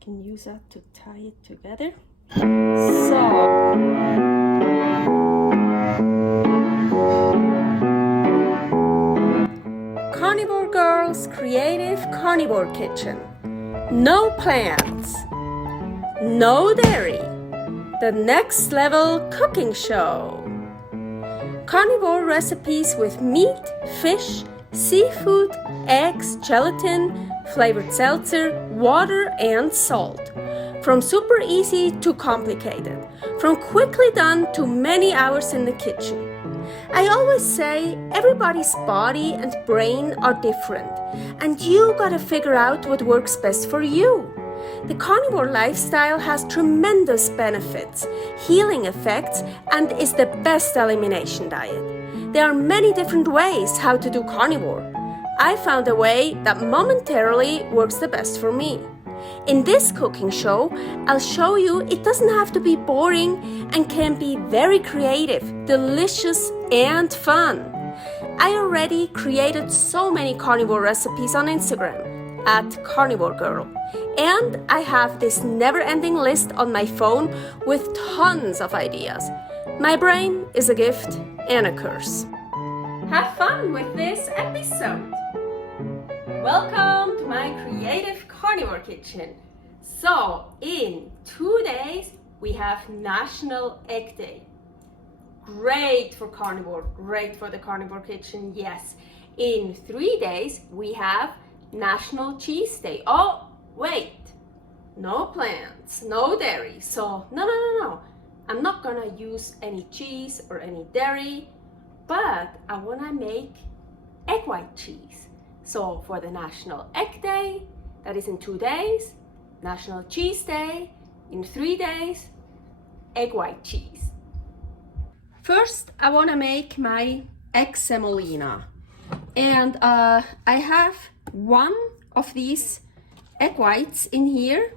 Can use that to tie it together. So Carnivore Girl's Creative Carnivore Kitchen. No plants, no dairy. The next level cooking show. Carnivore recipes with meat, fish, seafood, eggs, gelatin, flavored seltzer, water, and salt. From super easy to complicated. From quickly done to many hours in the kitchen. I always say everybody's body and brain are different, and you gotta figure out what works best for you. The carnivore lifestyle has tremendous benefits, healing effects, and is the best elimination diet. There are many different ways how to do carnivore. I found a way that momentarily works the best for me. In this cooking show, I'll show you it doesn't have to be boring and can be very creative, delicious, and fun. I already created so many carnivore recipes on Instagram at karnivorgirl, and I have this never-ending list on my phone with tons of ideas. My brain is a gift and a curse. Have fun with this episode! Welcome to my creative carnivore kitchen. So, in 2 days, we have National Egg Day. Great for carnivore, great for the carnivore kitchen, yes. In 3 days, we have National Cheese Day. Oh, wait, no plants, no dairy. So, no. I'm not gonna use any cheese or any dairy, but I wanna make egg white cheese. So for the National Egg Day, that is in 2 days, National Cheese Day, in 3 days, egg white cheese. First, I want to make my egg semolina. And I have one of these egg whites in here.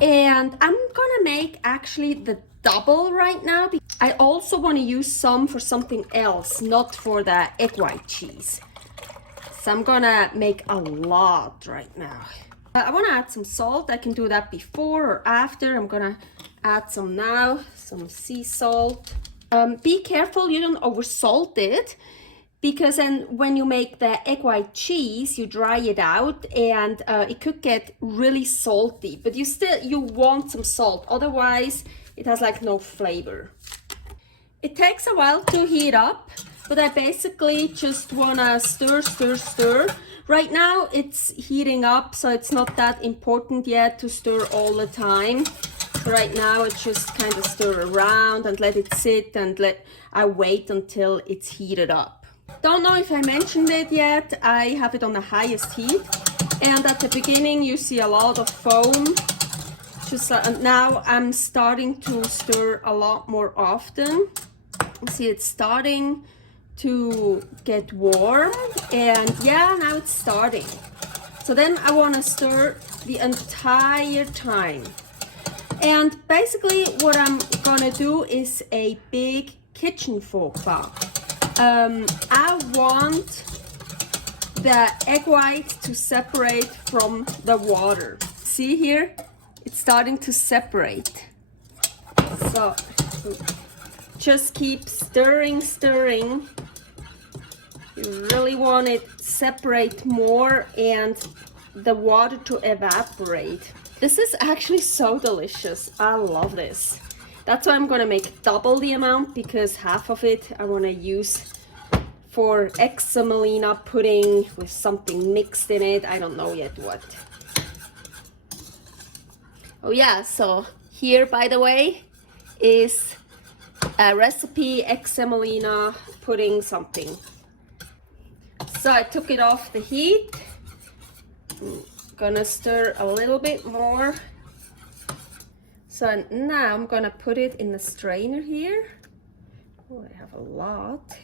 And I'm gonna make actually the double right now. I also want to use some for something else, not for the egg white cheese. So I'm gonna make a lot right now. I wanna add some salt. I can do that before or after. I'm gonna add some now, some sea salt. Be careful you don't over salt it, because then when you make the egg white cheese, you dry it out and it could get really salty, but you want some salt, otherwise it has like no flavor. It takes a while to heat up, but I basically just wanna stir. Right now it's heating up, so it's not that important yet to stir all the time. So right now it's just kind of stir around and let it sit, and I wait until it's heated up. Don't know if I mentioned it yet, I have it on the highest heat, and at the beginning you see a lot of foam. And now I'm starting to stir a lot more often. See, it's starting to get warm, and yeah, now it's starting. So then I want to stir the entire time. And basically what I'm gonna do is a big kitchen faux pas. I want the egg white to separate from the water. See here? It's starting to separate. So just keep stirring. You really want it to separate more and the water to evaporate. This is actually so delicious. I love this. That's why I'm gonna make double the amount, because half of it I wanna use for egg semolina pudding with something mixed in it. I don't know yet what. Oh yeah, so here, by the way, is a recipe, egg semolina pudding something. So I took it off the heat. I'm gonna stir a little bit more. So now I'm gonna put it in the strainer here. Oh, I have a lot.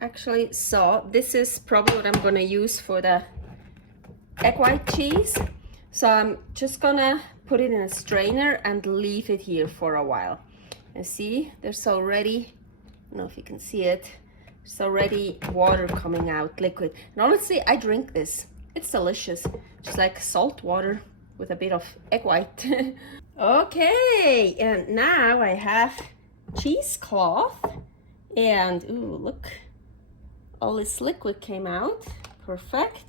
Actually, so this is probably what I'm gonna use for the egg white cheese. So I'm just gonna put it in a strainer and leave it here for a while. And see, there's already, I don't know if you can see it, there's already water coming out, liquid. And honestly, I drink this. It's delicious, just like salt water with a bit of egg white. Okay, and now I have cheesecloth, and ooh, look, all this liquid came out. Perfect.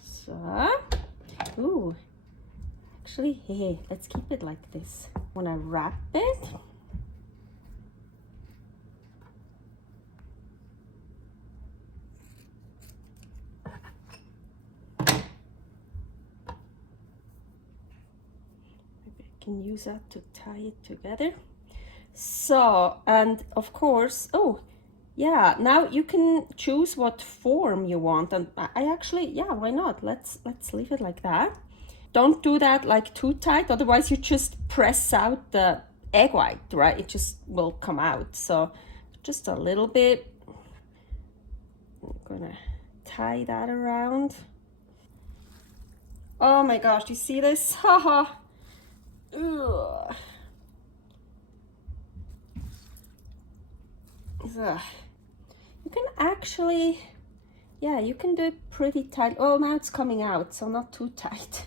So, ooh, actually, hey, let's keep it like this. When I wrap it, can use that to tie it together. So, and of course, oh yeah, now you can choose what form you want, and I actually, yeah, why not? Let's leave it like that. Don't do that like too tight, otherwise you just press out the egg white, right? It just will come out. So just a little bit. I'm gonna tie that around. Oh my gosh, you see this? Haha. Ugh. You can actually, yeah, you can do it pretty tight. Oh, now it's coming out, so not too tight.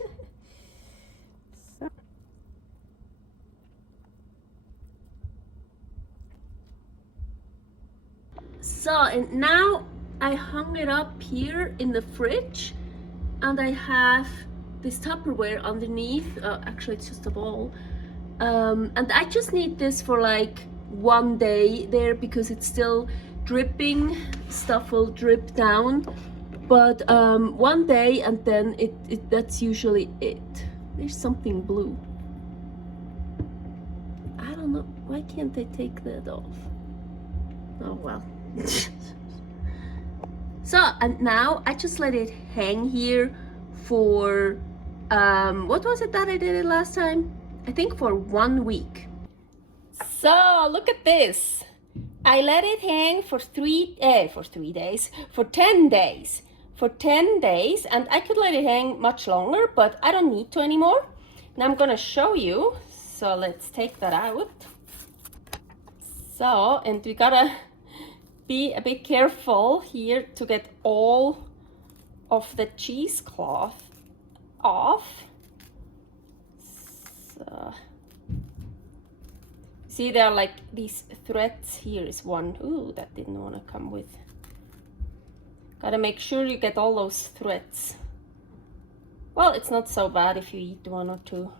So, and now I hung it up here in the fridge, and I have this Tupperware underneath. Actually, it's just a bowl. And I just need this for like 1 day there because it's still dripping. Stuff will drip down, but 1 day, and then that's usually it. There's something blue. I don't know, why can't I take that off? Oh well. So, and now I just let it hang here for what was it that I did it last time? I think for 1 week. So look at this. I let it hang for 10 days. For 10 days, and I could let it hang much longer, but I don't need to anymore. Now I'm gonna show you. So let's take that out. So, and we gotta be a bit careful here to get all of the cheesecloth off. So, see, there are like these threads. Here is one. Ooh, that didn't want to come with. Gotta make sure you get all those threads. Well, it's not so bad if you eat 1 or 2.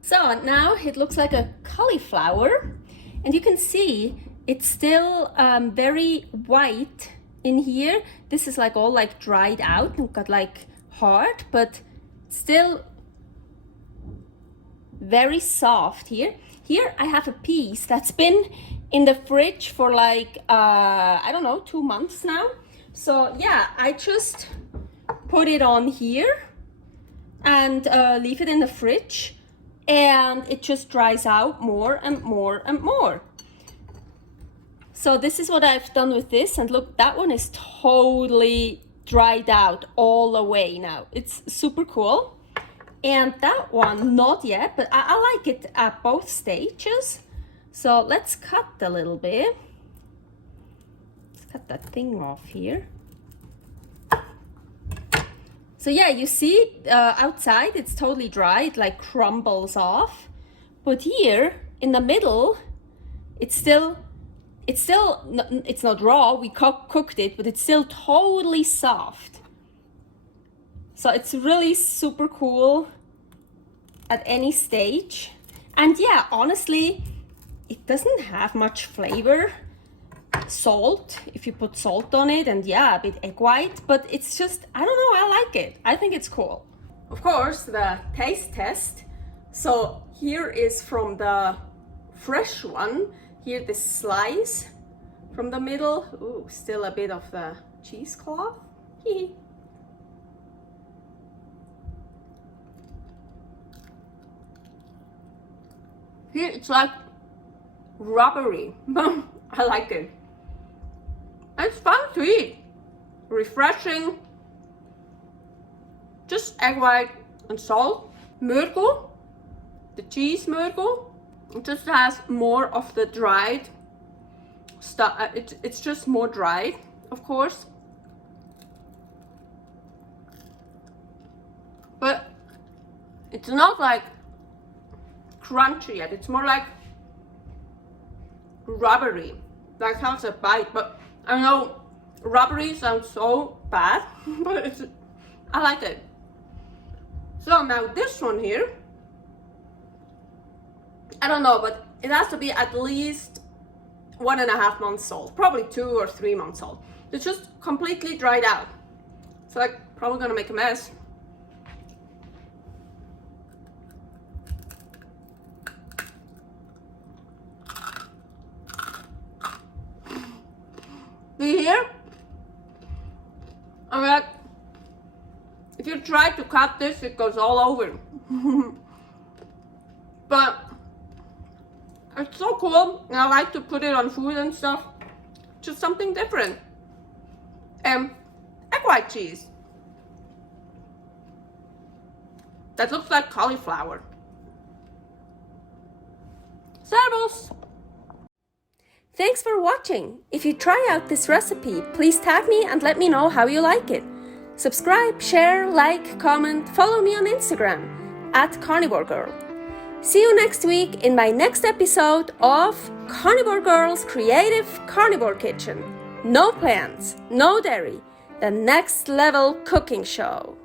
So now it looks like a cauliflower, and you can see it's still very white in here. This is like all like dried out and got like hard, but still very soft here. Here I have a piece that's been in the fridge for like, I don't know, 2 months now. So yeah, I just put it on here and leave it in the fridge, and it just dries out more and more and more. So this is what I've done with this, and look, that one is totally dried out all the way now. It's super cool. And that one, not yet, but I like it at both stages. So let's cut a little bit. Let's cut that thing off here. So yeah, you see outside it's totally dry, it like crumbles off. But here in the middle, it's not raw, we cooked it, but it's still totally soft. So it's really super cool at any stage. And yeah, honestly, it doesn't have much flavor. Salt, if you put salt on it, and yeah, a bit egg white, but it's just, I don't know, I like it. I think it's cool. Of course, the taste test. So here is from the fresh one. Here, the slice from the middle. Ooh, still a bit of the cheesecloth. Here, it's like rubbery. I like it. It's fun to eat. Refreshing. Just egg white and salt. Mörgel, the cheese mörgel, it just has more of the dried stuff. It's just more dry, of course. But it's not like crunchy yet. It's more like rubbery. Like how it's a bite. But I know rubbery sounds so bad, but I like it. So now this one here, I don't know, but it has to be at least 1.5 months old, probably 2 or 3 months old. It's just completely dried out. It's like probably gonna make a mess. See here? I'm like, if you try to cut this, it goes all over. But it's so cool, and I like to put it on food and stuff. Just something different. Egg white cheese. That looks like cauliflower. Servus! Thanks for watching. If you try out this recipe, please tag me and let me know how you like it. Subscribe, share, like, comment, follow me on Instagram @karnivorgirl. See you next week in my next episode of Carnivore Girl's Creative Carnivore Kitchen. No plants, no dairy, the next level cooking show.